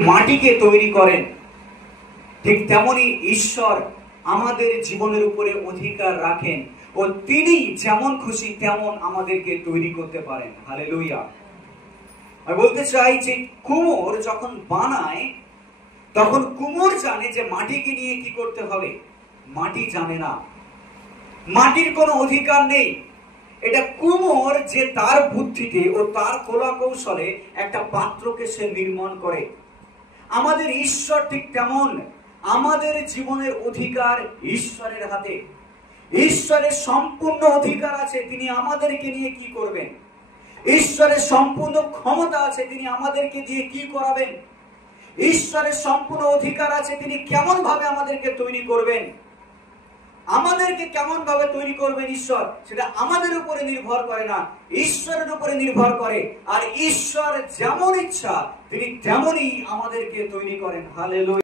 মাটিকে তৈরি করেন, ঠিক তেমনি ঈশ্বর আমাদের জীবনের উপরে অধিকার রাখেন ও তিনি যেমন খুশি তেমন আমাদেরকে তৈরি করতে পারেন। হালেলুয়া। আমি বলতে চাই যে কুমোর যখন বানায় তখন কুমোর জানে যে মাটিকে নিয়ে কি করতে হবে, মাটি জানে না, মাটির কোনো অধিকার নেই। এটা কুমোর যে তার বুদ্ধিতে ও তার কলা কৌশলে একটা পাত্রকে সে নির্মাণ করে। আমাদের ঈশ্বর ঠিক তেমন, আমাদের জীবনের অধিকার ঈশ্বরের হাতে। ঈশ্বরের সম্পূর্ণ অধিকার আছে, তিনি আমাদেরকে নিয়ে কি করবেন। ঈশ্বরের সম্পূর্ণ ক্ষমতা আছে, তিনি আমাদেরকে দিয়ে কি করাবেন। ঈশ্বরের সম্পূর্ণ অধিকার আছে, তিনি কেমন ভাবে আমাদেরকে তৈরি করবেন। আমাদেরকে কেমন ভাবে তৈরি করবেন ঈশ্বর, সেটা আমাদের উপরে নির্ভর করে না, ঈশ্বরের উপরে নির্ভর করে। আর ঈশ্বর যেমন ইচ্ছা তিনি তেমনই আমাদেরকে তৈরি করেন। হালেলুয়া।